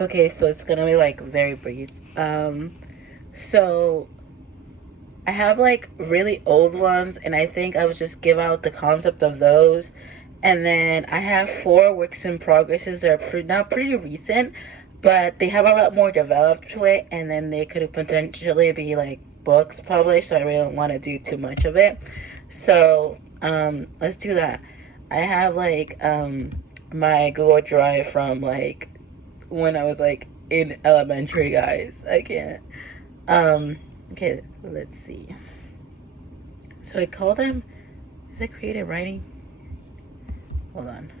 Okay, so it's gonna be like very brief. So I have like really old ones, and I think I would just give out the concept of those. And then I have four works in progresses. They're not pretty recent, but they have a lot more developed to it. And then they could potentially be like books published. So I really don't want to do too much of it. So let's do that. I have like my Google Drive from like when I was like in elementary, guys. I can't. Um, okay, let's see. So I call them. Is it creative writing? Hold on.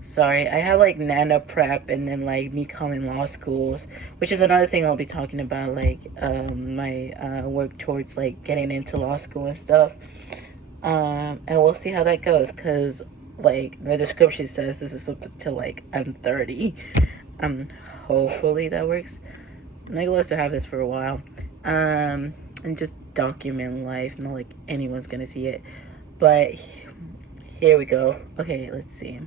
Sorry, I have like Nana prep and then like me calling law schools, which is another thing I'll be talking about. Like my work towards like getting into law school and stuff. And we'll see how that goes. Cause like the description says this is up to like I'm 30. Um, hopefully that works. My goal is to have this for a while, and just document life. Not like anyone's gonna see it, but here we go. Okay, let's see.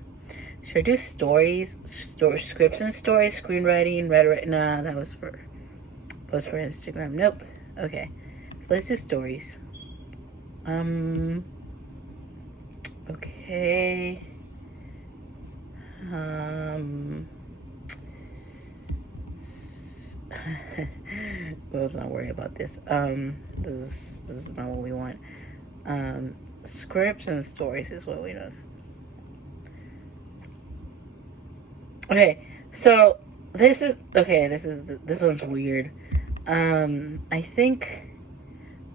Should I do stories, scripts and stories, screenwriting, rhetoric? Nah, that was for Instagram. Nope. Okay, so let's do stories. Um. Okay. Um. Let's not worry about this. This is not what we want. Um, Scripts and stories is what we know. Okay, so this is okay. This one's weird. I think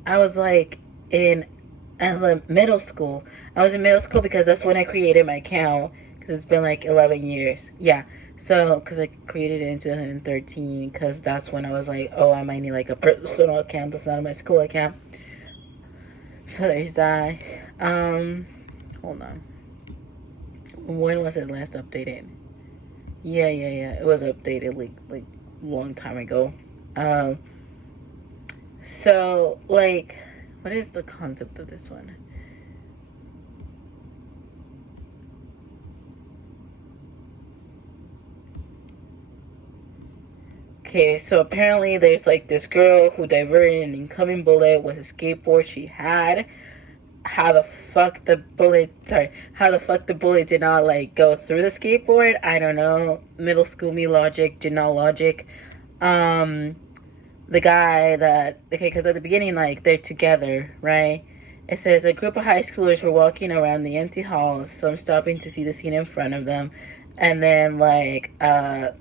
I was like in middle school. I was in middle school because that's when I created my account. Because it's been like 11 years. Yeah. So, because I created it in 2013, because that's when I was like, oh, I might need like a personal account that's not my school account. So there's that. Um, Hold on. When was it last updated? Yeah. It was updated like long time ago. Um, so like, what is the concept of this one? Okay, so apparently there's like this girl who diverted an incoming bullet with a skateboard she had. How the fuck the bullet did not like go through the skateboard? I don't know. Middle school me logic, did not logic. Um, the guy that, okay, because at the beginning, like, they're together, right? It says a group of high schoolers were walking around the empty halls, some stopping to see the scene in front of them, and then like a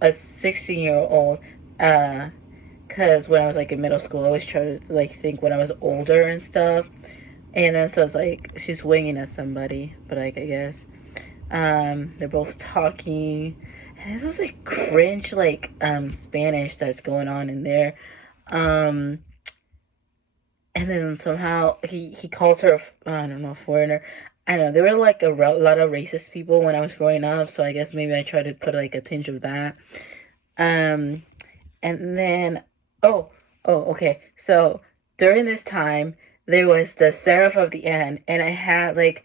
16-year-old, because when I was like in middle school, I always try to like think when I was older and stuff, and then so it's like she's winging at somebody, but like I guess they're both talking. And this was like cringe, like Spanish that's going on in there. Um, and then somehow he calls her, I don't know, foreigner. I don't know. There were like a lot of racist people when I was growing up, so I guess maybe I tried to put like a tinge of that. Um, and then oh okay. So during this time, there was the Seraph of the End, and I had like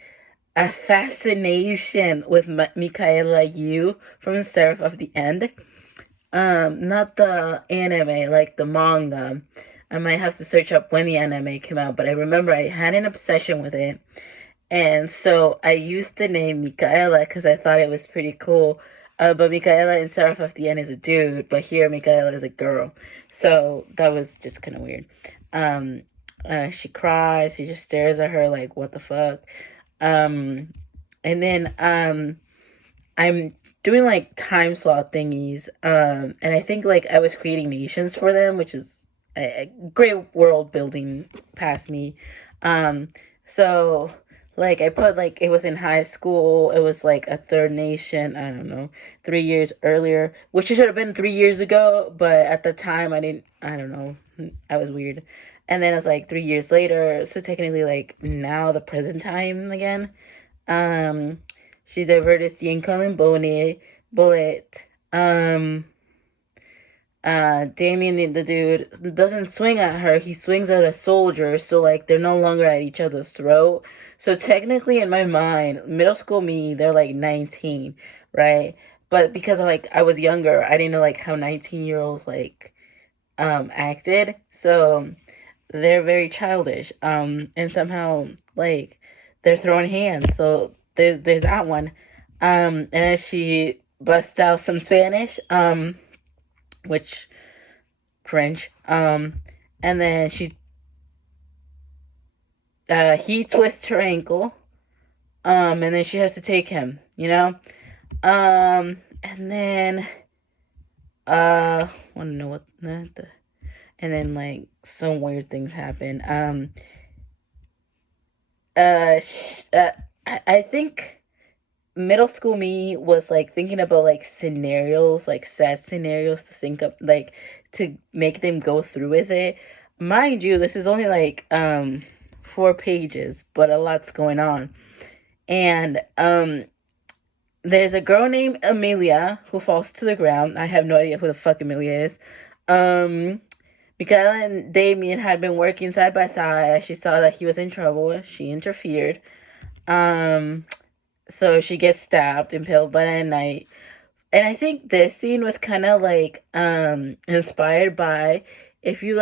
a fascination with Michaela Yu from Seraph of the End. Not the anime, like the manga. I might have to search up when the anime came out, but I remember I had an obsession with it. And so I used the name Michaela because I thought it was pretty cool. But Michaela in Seraph of the End is a dude, but here Michaela is a girl. So that was just kind of weird. Um, she cries. He just stares at her like, what the fuck? Um, and then I'm doing like time slot thingies. And I think like I was creating nations for them, which is a great world building past me. Um, so like I put like it was in high school. It was like a third nation. I don't know, 3 years earlier, which should have been 3 years ago. But at the time, I didn't. I don't know. I was weird. And then it's like 3 years later. So technically, like now the present time again. Um, she's diverted the incoming bullet. Damien, the dude, doesn't swing at her. He swings at a soldier. So like they're no longer at each other's throat. So technically, in my mind, middle school me, they're like 19, right? But because I was younger, I didn't know like how 19-year-olds like acted. So they're very childish. And somehow like they're throwing hands. So there's that one. And then she busts out some Spanish, which cringe. And then he twists her ankle. And then she has to take him, you know? And then wanna know what the and then like some weird things happen. I think middle school me was like thinking about like scenarios, like sad scenarios to think of, like to make them go through with it. Mind you, this is only like 4 pages, but a lot's going on. And there's a girl named Amelia who falls to the ground. I have no idea who the fuck Amelia is. Um Mikaela and Damien had been working side by side. She saw that he was in trouble. She interfered. Um so she gets stabbed, impaled by the knight. And I think this scene was kind of like inspired by, if you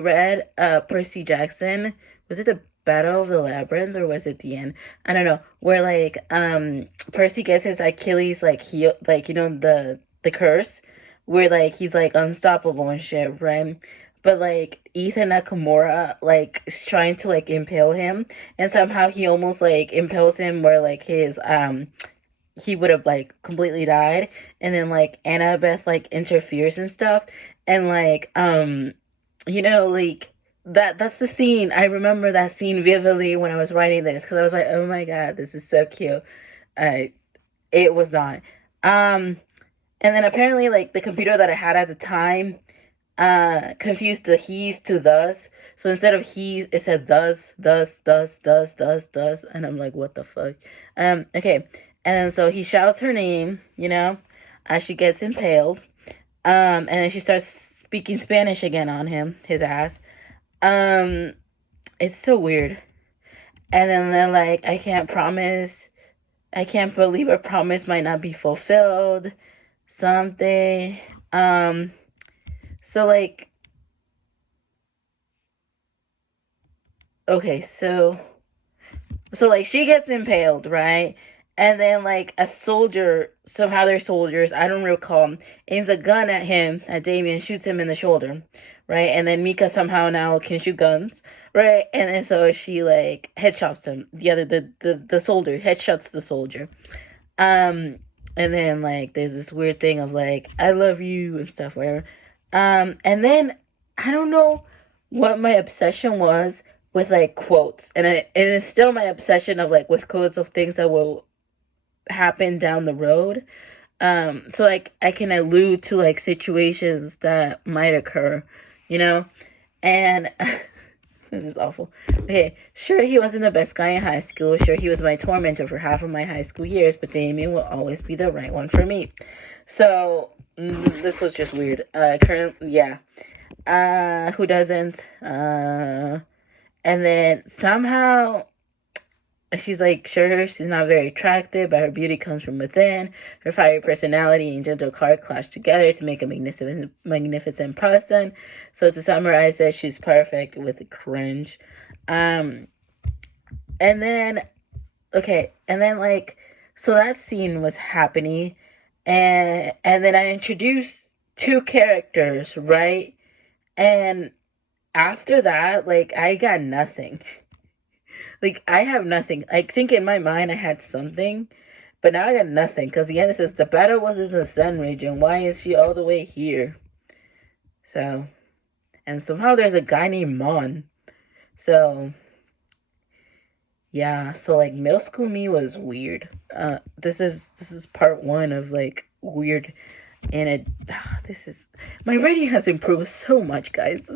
read Percy Jackson, was it the Battle of the Labyrinth or was it the end? I don't know. Where like Percy gets his Achilles like heal, like the curse where like he's like unstoppable and shit, right? But like Ethan Nakamura like is trying to like impale him, and somehow he almost like impales him where like his he would have like completely died, and then like Annabeth like interferes and stuff, and like like that's the scene. I remember that scene vividly when I was writing this because I was like, oh my god, this is so cute. I It was not. Um and then apparently like the computer that I had at the time confused the he's to thus. So instead of he's, it said thus, and I'm like, what the fuck? Okay. And then so he shouts her name, as she gets impaled. And then she starts speaking Spanish again on him, his ass. Um, it's so weird. And then like, I can't believe a promise might not be fulfilled. Something. So like, okay, so like she gets impaled, right? And then like a soldier, somehow they're soldiers, I don't recall, aims a gun at him, at Damien, shoots him in the shoulder, right? And then Mika somehow now can shoot guns, right? And then so she like headshots him. The soldier headshots the soldier. Um and then like there's this weird thing of like I love you and stuff, whatever. And then I don't know what my obsession was with like quotes, and it is still my obsession of like with quotes of things that will happen down the road. So like I can allude to like situations that might occur, you know, and this is awful. Okay, sure, he wasn't the best guy in high school. Sure, he was my tormentor for half of my high school years, but Damien will always be the right one for me. So this was just weird. Yeah. Who doesn't? And then somehow she's like, sure, she's not very attractive, but her beauty comes from within. Her fiery personality and gentle heart clash together to make a magnificent person. So to summarize it, she's perfect with a cringe. And then, okay, and then like, so that scene was happening, and then I introduced two characters, right? And after that, like, I got nothing. Like, I have nothing. I think in my mind I had something, but now I got nothing. Because the end says, the battle was in the Sun region. Why is she all the way here? So, and somehow there's a guy named Mon. So, yeah. So, like, middle school me was weird. This is part one of, like, weird. And this is, my writing has improved so much, guys.